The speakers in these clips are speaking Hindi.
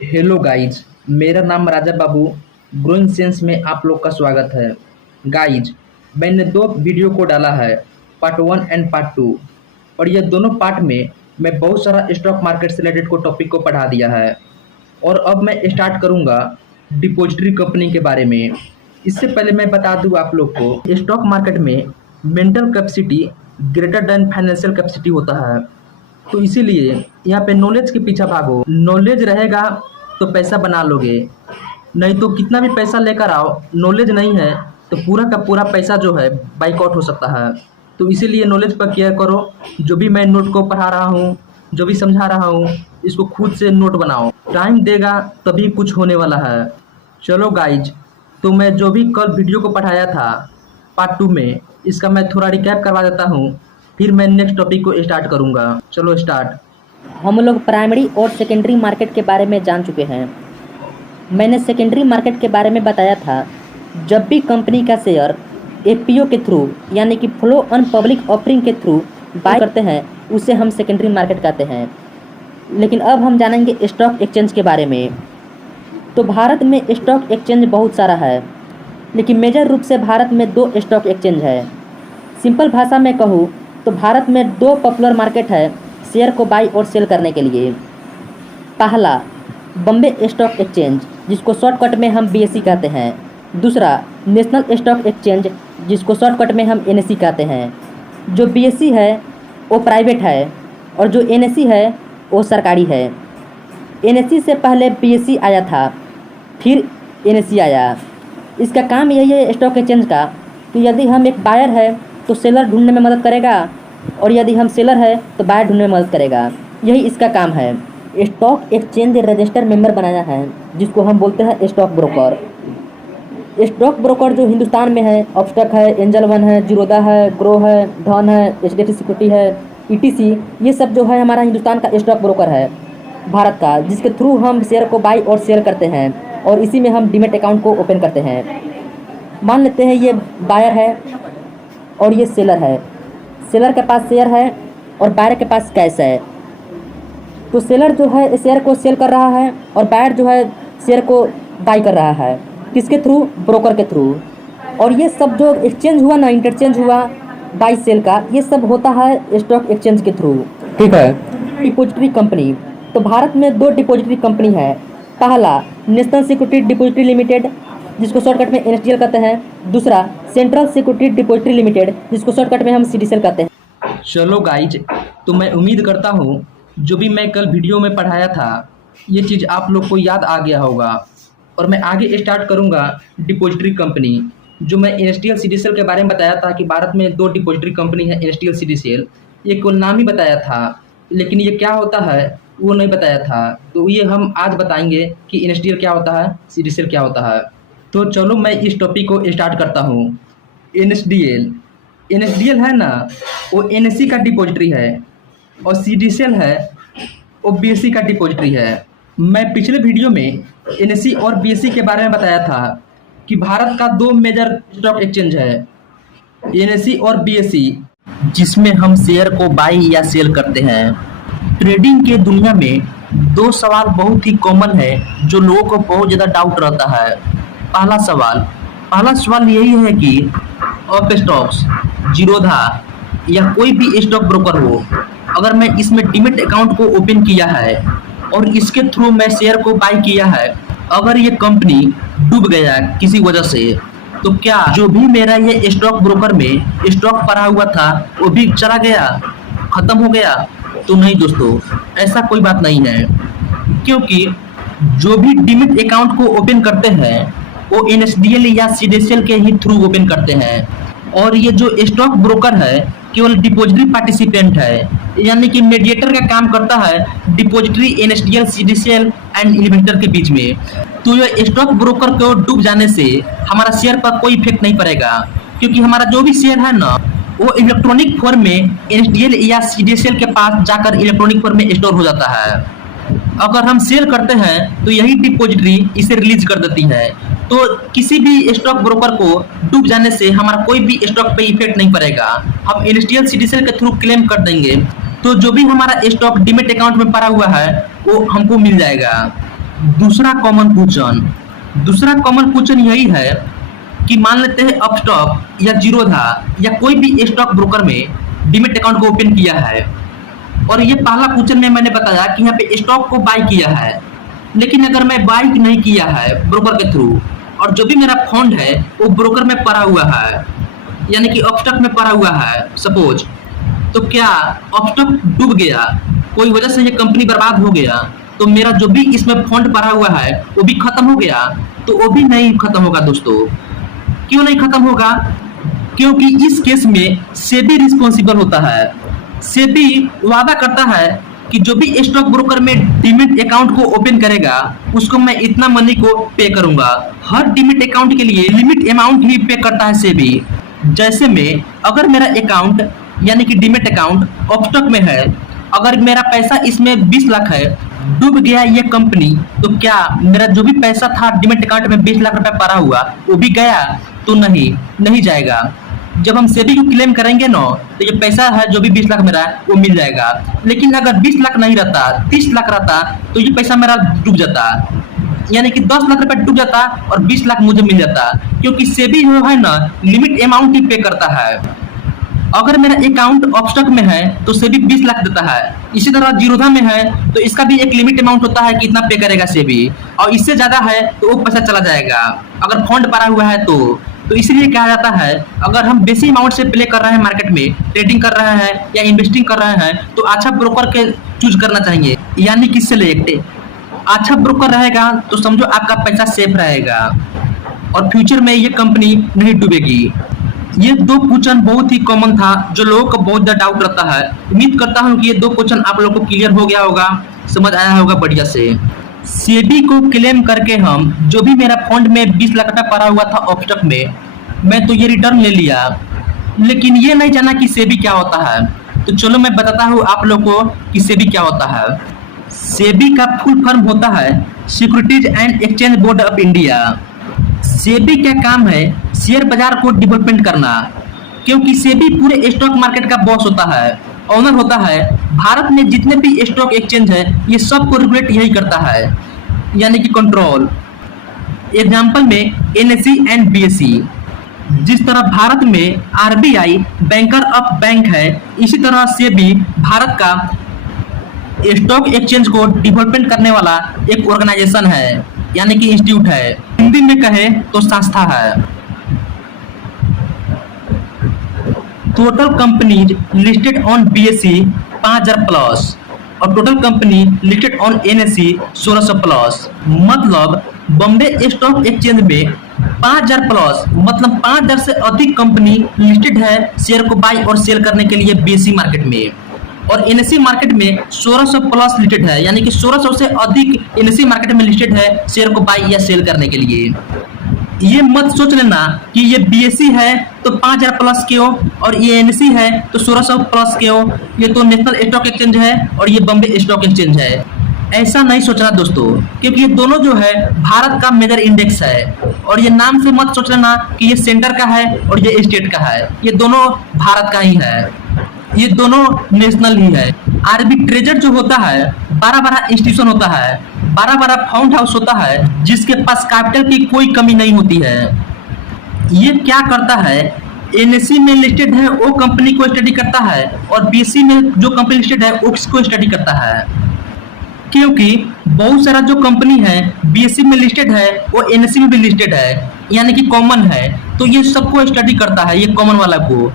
Hello guys. मेरा नाम राजा बाबू ग्रोइंग सेंस में आप लोग का स्वागत है। गाइज, मैंने दो वीडियो को डाला है, part one and part two. और ये दोनों पार्ट में मैं बहुत सारा स्टॉक मार्केट से रिलेटेड को टॉपिक को पढ़ा दिया है। और अब मैं स्टार्ट करूंगा डिपॉजिटरी कंपनी के बारे में। इससे पहले मैं बता दूं आप लोग को, स्टॉक मार्केट में mental capacity greater than financial capacity होता है। तो इसीलिए यहाँ पे नॉलेज के पीछे भागो। नॉलेज रहेगा तो पैसा बना लोगे, नहीं तो कितना भी पैसा लेकर आओ, नॉलेज नहीं है तो पूरा का पूरा पैसा जो है बाइकआउट हो सकता है। तो इसीलिए नॉलेज पर केयर करो। जो भी मैं नोट को पढ़ा रहा हूँ, जो भी समझा रहा हूँ, इसको खुद से नोट बनाओ। टाइम देगा तभी कुछ होने वाला है। चलो गाइज, तो मैं जो भी कल वीडियो को पढ़ाया था पार्ट टू में, इसका मैं थोड़ा रिकैप करवा देता हूँ, फिर मैं नेक्स्ट टॉपिक को स्टार्ट करूँगा। चलो स्टार्ट। हम लोग प्राइमरी और सेकेंडरी मार्केट के बारे में जान चुके हैं। मैंने सेकेंडरी मार्केट के बारे में बताया था, जब भी कंपनी का शेयर एफपीओ के थ्रू यानी कि फ्लो ऑन पब्लिक ऑफरिंग के थ्रू बाय करते हैं, उसे हम सेकेंडरी मार्केट कहते हैं। लेकिन अब हम जानेंगे स्टॉक एक्सचेंज के बारे में। तो भारत में स्टॉक एक्सचेंज बहुत सारा है, लेकिन मेजर रूप से भारत में दो स्टॉक एक्सचेंज है। सिंपल भाषा में कहूँ तो भारत में दो पॉपुलर मार्केट है शेयर को बाई और सेल करने के लिए। पहला बॉम्बे स्टॉक एक्सचेंज, जिसको शॉर्टकट में हम बीएसई कहते हैं। दूसरा नेशनल स्टॉक एक्सचेंज, जिसको शॉर्टकट में हम एनएसई कहते हैं। जो बीएसई है वो प्राइवेट है और जो एनएसई है वो सरकारी है। एनएसई से पहले बीएसई आया था, फिर एनएसई आया। इसका काम यही है स्टॉक एक्सचेंज का कि यदि हम एक बायर है तो सेलर ढूंढने में मदद करेगा, और यदि हम सेलर है तो बायर ढूंढने में मदद करेगा। यही इसका काम है। स्टॉक एक्सचेंज रजिस्टर मेंबर बनाया है, जिसको हम बोलते हैं स्टॉक ब्रोकर। स्टॉक ब्रोकर जो हिंदुस्तान में है, अपस्टॉक है, एंजल वन है, जीरोधा है, ग्रो है, धन है, एचडीएफसी सिक्योरिटी है, ईटीसी, ये सब जो है हमारा हिंदुस्तान का स्टॉक ब्रोकर है भारत का, जिसके थ्रू हम शेयर को बाई और सेल करते हैं, और इसी में हम डीमेट अकाउंट को ओपन करते हैं। मान लेते हैं ये बायर है और ये सेलर है। सेलर के पास शेयर है और बायर के पास कैश है। तो सेलर जो है शेयर को सेल कर रहा है और बायर जो है शेयर को बाई कर रहा है। किसके थ्रू? ब्रोकर के थ्रू। और ये सब जो एक्सचेंज हुआ ना, इंटरचेंज हुआ बाई सेल का, ये सब होता है स्टॉक एक्सचेंज के थ्रू। ठीक है। डिपॉजिटरी कंपनी, तो भारत में दो डिपॉजिटरी कंपनी है। पहला नेशनल सिक्योरिटी डिपॉजिटरी लिमिटेड, जिसको शॉर्टकट में एनएसडीएल कहते हैं। दूसरा सेंट्रल सिक्योरिटी डिपॉजिटरी लिमिटेड, जिसको शॉर्टकट में हम सीडीसीएल कहते हैं। चलो गाइज, तो मैं उम्मीद करता हूँ जो भी मैं कल वीडियो में पढ़ाया था, ये चीज़ आप लोग को याद आ गया होगा। और मैं आगे स्टार्ट करूँगा डिपॉजिटरी कंपनी। जो मैं एनएसडीएल सीडीसीएल के बारे में बताया था कि भारत में दो डिपॉजिटरी कंपनी है, एनएसडीएल सीडीसीएल, ये केवल नाम ही बताया था, लेकिन ये क्या होता है वो नहीं बताया था। तो ये हम आज बताएंगे कि एनएसडीएल क्या होता है, सीडीसीएल क्या होता है। तो चलो मैं इस टॉपिक को स्टार्ट करता हूँ। एनएसडीएल एनएसडीएल है ना, वो एनएससी का डिपॉजिटरी है, और सीडीसीएल है वो बीएससी का डिपॉजिटरी है। मैं पिछले वीडियो में एनएससी और बीएससी के बारे में बताया था कि भारत का दो मेजर स्टॉक एक्सचेंज है, एनएससी और बीएससी, जिसमें हम शेयर को बाई या सेल करते हैं। ट्रेडिंग के दुनिया में दो सवाल बहुत ही कॉमन है जो लोगों को बहुत ज़्यादा डाउट रहता है। पहला सवाल यही है कि अपस्टॉक्स, जीरोधा या कोई भी स्टॉक ब्रोकर हो, अगर मैं इसमें डीमेट अकाउंट को ओपन किया है और इसके थ्रू मैं शेयर को बाई किया है, अगर ये कंपनी डूब गया किसी वजह से, तो क्या जो भी मेरा ये स्टॉक ब्रोकर में स्टॉक पड़ा हुआ था वो भी चला गया, खत्म हो गया? तो नहीं दोस्तों, ऐसा कोई बात नहीं है। क्योंकि जो भी डीमेट अकाउंट को ओपन करते हैं वो एनएसडीएल या सीडीसीएल के ही थ्रू ओपन करते हैं। और ये जो स्टॉक ब्रोकर है केवल डिपॉजिटरी पार्टिसिपेंट है, यानी कि मीडिएटर का काम करता है डिपॉजिटरी, एनएसडीएल, सीडीसीएल एंड इन्वेस्टर के बीच में। तो ये स्टॉक ब्रोकर को डूब जाने से हमारा शेयर पर कोई इफेक्ट नहीं पड़ेगा, क्योंकि हमारा जो भी शेयर है ना, वो इलेक्ट्रॉनिक फॉर्म में एनएसडीएल या सीडीसीएल के पास जाकर इलेक्ट्रॉनिक फॉर्म में स्टोर हो जाता है। अगर हम सेल करते हैं तो यही डिपॉजिटरी इसे रिलीज कर देती है। तो किसी भी स्टॉक ब्रोकर को डूब जाने से हमारा कोई भी स्टॉक पे इफेक्ट नहीं पड़ेगा। हम एनएसडीएल सीडीसीएल के थ्रू क्लेम कर देंगे, तो जो भी हमारा स्टॉक डीमेट अकाउंट में पड़ा हुआ है वो हमको मिल जाएगा। दूसरा कॉमन क्वेश्चन यही है कि मान लेते हैं अपस्टॉक या जीरोधा या कोई भी स्टॉक ब्रोकर में डीमैट अकाउंट को ओपन किया है, और ये पहला क्वेश्चन में मैंने बताया कि यहाँ पे स्टॉक को बाय किया है, लेकिन अगर मैं बाय नहीं किया है ब्रोकर के थ्रू और जो भी मेरा फंड है वो ब्रोकर में पड़ा हुआ है, यानी कि अपस्टॉक में पड़ा हुआ है सपोज, तो क्या अपस्टॉक डूब गया, कोई वजह से ये कंपनी बर्बाद हो गया, तो मेरा जो भी इसमें फंड पड़ा हुआ है वो भी खत्म हो गया? तो वो भी नहीं खत्म होगा दोस्तों। क्यों नहीं खत्म होगा? क्योंकि इस केस में सेबी रिस्पॉन्सिबल होता है। सेबी वादा करता है कि जो भी स्टॉक ब्रोकर में डीमैट अकाउंट को ओपन करेगा उसको मैं इतना मनी को पे करूंगा। हर डीमैट अकाउंट के लिए लिमिट अमाउंट ही पे करता है सेबी। जैसे में अगर मेरा अकाउंट यानी कि डीमैट अकाउंट अपस्टॉक में है, अगर मेरा पैसा इसमें 20 लाख है, डूब गया ये कंपनी, तो क्या मेरा जो भी पैसा था डीमैट अकाउंट में 20 लाख रुपए पड़ा हुआ वो भी गया? तो नहीं जाएगा। जब हम सेबी को क्लेम करेंगे ना, तो ये पैसा है जो भी 20 लाख मेरा है वो मिल जाएगा। लेकिन अगर 20 लाख नहीं रहता, 30 लाख रहता, तो ये पैसा मेरा डूब जाता, यानी कि 10 लाख रुपए डूब जाता और 20 लाख मुझे मिल जाता, क्योंकि सेबी जो है ना लिमिट अमाउंट ही पे करता है। अगर मेरा अकाउंट अपस्टॉक में है तो सेबी 20 लाख देता है, इसी तरह जीरोधा में है तो इसका भी एक लिमिट अमाउंट होता है कि इतना पे करेगा सेबी, और इससे ज्यादा है तो वो पैसा चला जाएगा अगर फंड पड़ा हुआ है तो इसलिए कहा जाता है अगर हम बेसी अमाउंट से प्ले कर रहे हैं मार्केट में, ट्रेडिंग कर रहे हैं या इन्वेस्टिंग कर रहे हैं, तो अच्छा ब्रोकर के चूज करना चाहिए, यानी कि सिलेक्ट अच्छा ब्रोकर रहेगा तो समझो आपका पैसा सेफ रहेगा और फ्यूचर में ये कंपनी नहीं डूबेगी। ये दो क्वेश्चन बहुत ही कॉमन था जो लोगों को बहुत ज्यादा डाउट रहता है। उम्मीद करता हूँ कि ये दो क्वेश्चन आप लोगों को क्लियर हो गया होगा, समझ आया होगा बढ़िया से। सेबी को क्लेम करके हम जो भी मेरा फंड में 20 लाख रुपया पड़ा हुआ था अपस्टॉक में, मैं तो ये रिटर्न ले लिया, लेकिन ये नहीं जाना कि सेबी क्या होता है। तो चलो मैं बताता हूँ आप लोगों को कि सेबी क्या होता है। सेबी का फुल फॉर्म होता है securities and exchange board of India. SEBI का काम है शेयर बाजार को डेवलपमेंट करना, क्योंकि सेबी पूरे स्टॉक मार्केट का बॉस होता है, ऑनर होता है। भारत में जितने भी स्टॉक एक्सचेंज है ये सब को रेगुलेट यही करता है, यानी कि कंट्रोल। एग्जांपल में एनएसई एंड बीएसई। जिस तरह भारत में आरबीआई बैंकर ऑफ बैंक है, इसी तरह सेबी भारत का स्टॉक एक्सचेंज को डेवलपमेंट करने वाला एक ऑर्गेनाइजेशन है, यानी कि इंस्टीट्यूट है। हिंदी में कहे तो संस्था है। Total companies listed on BSE 5000 plus और total company listed on NSE 1600 plus. मतलब बॉम्बे स्टॉक एक्सचेंज में 5000 प्लस मतलब 5000 से अधिक कंपनी लिस्टेड है शेयर को बाय और सेल करने के लिए बीएसई मार्केट में, और एनएसई मार्केट में 1600 प्लस लिस्टेड है, यानी कि 1600 से अधिक एनएसई मार्केट में लिस्टेड है शेयर को बाय या सेल करने के लिए। ये मत सोच लेना कि ये बीएसई है तो 5000 प्लस क्यों और ये एनएसई है तो 1600 प्लस क्यों, ये तो नेशनल स्टॉक एक्सचेंज है और ये बॉम्बे स्टॉक एक्सचेंज है। ऐसा नहीं सोचना दोस्तों, क्योंकि ये दोनों जो है भारत का मेजर इंडेक्स है, और ये नाम से मत सोच लेना कि ये सेंटर का है और ये स्टेट का है, ये दोनों भारत का ही है, ये दोनों नेशनल ही है। आर्बिट्रेजर जो होता है बड़ा इंस्टीट्यूशन होता है, बड़ा फाउंड हाउस होता है जिसके पास कैपिटल की कोई कमी नहीं होती है। ये क्या करता है, एनएसई में लिस्टेड है वो कंपनी को स्टडी करता है और बीएसई में जो कंपनी लिस्टेड है उसको स्टडी करता है, क्योंकि बहुत सारा जो कंपनी है बीएसई में लिस्टेड है वो एनएसई में भी लिस्टेड है, यानी कि कॉमन है, तो ये सबको स्टडी करता है ये कॉमन वाला को।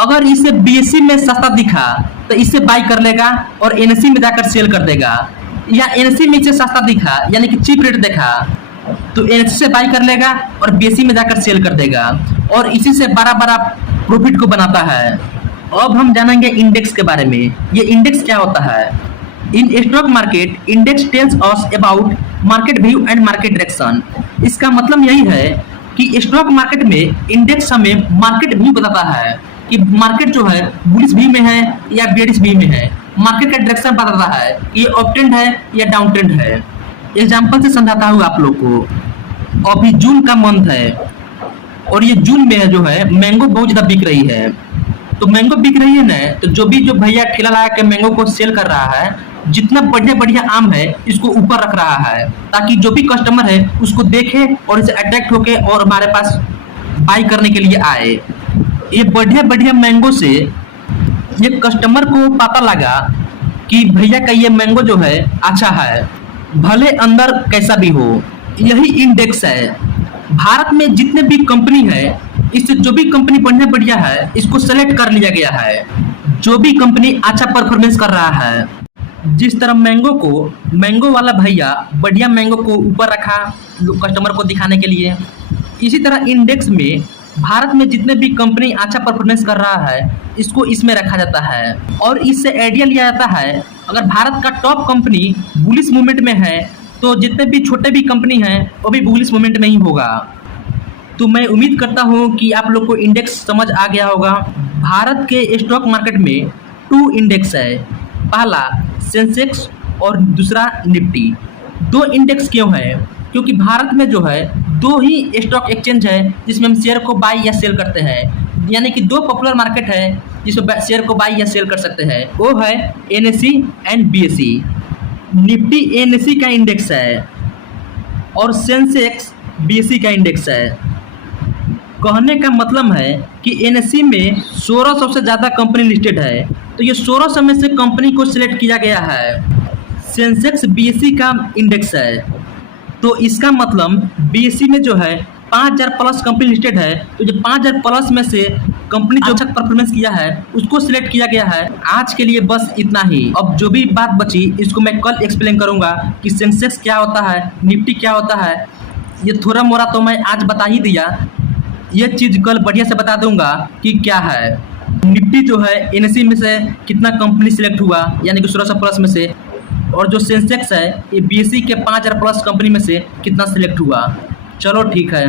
अगर इसे बीएसई में सस्ता दिखा तो इसे बाय कर लेगा और एनएसई में जाकर सेल कर देगा, या एनएसई में इसे सस्ता दिखा यानी कि चीप रेट देखा तो एनएसई से बाय कर लेगा और बीएसई में जाकर सेल कर देगा, और इसी से बड़ा प्रॉफिट को बनाता है। अब हम जानेंगे इंडेक्स के बारे में। ये इंडेक्स क्या होता है। In stock market index tells us about market view and market direction. इसका मतलब यही है कि स्टॉक मार्केट में इंडेक्स हमें मार्केट व्यू बताता है कि मार्केट जो है बुलिश व्यू में है या बेयरिश व्यू में है। मार्केट का डायरेक्शन बताता है कि ये अप ट्रेंड है या डाउन ट्रेंड है। एग्जांपल से समझाता हूँ आप लोग को। अभी जून का मंथ है और ये जून में जो है मैंगो बहुत ज्यादा बिक रही है, तो मैंगो बिक रही है ना, तो जो भैया ठेला लगा के मैंगो को सेल कर रहा है जितना बढ़िया बढ़िया आम है इसको ऊपर रख रहा है, ताकि जो भी कस्टमर है उसको देखे और इसे अट्रैक्ट होके और हमारे पास बाई करने के लिए आए। ये बढ़िया बढ़िया मैंगो से ये कस्टमर को पता लगा कि भैया का ये मैंगो जो है अच्छा है, भले अंदर कैसा भी हो। यही इंडेक्स है। भारत में जितने भी कंपनी है, इससे जो भी कंपनी बढ़िया बढ़िया है इसको सेलेक्ट कर लिया गया है। जो भी कंपनी अच्छा परफॉर्मेंस कर रहा है, जिस तरह मैंगो वाला भैया बढ़िया मैंगो को ऊपर रखा कस्टमर को दिखाने के लिए, इसी तरह इंडेक्स में भारत में जितने भी कंपनी अच्छा परफॉर्मेंस कर रहा है इसको इसमें रखा जाता है और इससे आइडिया लिया जाता है। अगर भारत का टॉप कंपनी बुलिश मूवमेंट में है तो जितने भी छोटे भी कंपनी हैं वो भी बुलिश मूवमेंट में ही होगा। तो मैं उम्मीद करता हूँ कि आप लोग को इंडेक्स समझ आ गया होगा। भारत के स्टॉक मार्केट में 2 इंडेक्स है, पहला सेंसेक्स और दूसरा निफ्टी। 2 इंडेक्स क्यों है? क्योंकि भारत में जो है 2 ही स्टॉक एक्सचेंज है जिसमें हम शेयर को बाई या सेल करते हैं, यानी कि 2 पॉपुलर मार्केट है जिसमें शेयर को बाई या सेल कर सकते हैं, वो है NSE and BSE. Nifty NSE का इंडेक्स है और सेंसेक्स बीएसई का इंडेक्स है। कहने का मतलब है कि एनएसई में 1600 से ज़्यादा कंपनी लिस्टेड है, तो ये 1600 में से कंपनी को सिलेक्ट किया गया है। सेंसेक्स बीएसई का इंडेक्स है, तो इसका मतलब बीएसई में जो है 5000 प्लस कंपनी लिस्टेड है, तो जो 5000 प्लस में से कंपनी जो अच्छा परफॉर्मेंस किया है उसको सिलेक्ट किया गया है। आज के लिए बस इतना ही। अब जो भी बात बची इसको मैं कल एक्सप्लेन करूंगा कि सेंसेक्स क्या होता है, निफ्टी क्या होता है। ये थोड़ा मोड़ा तो मैं आज बता ही दिया, ये चीज़ कल बढ़िया से बता दूंगा कि क्या है। निफ्टी जो है एनएसई में से कितना कंपनी सिलेक्ट हुआ, यानी कि 1600 प्लस में से, और जो सेंसेक्स है ये बीएसई के 5000 प्लस कंपनी में से कितना सिलेक्ट हुआ। चलो ठीक है।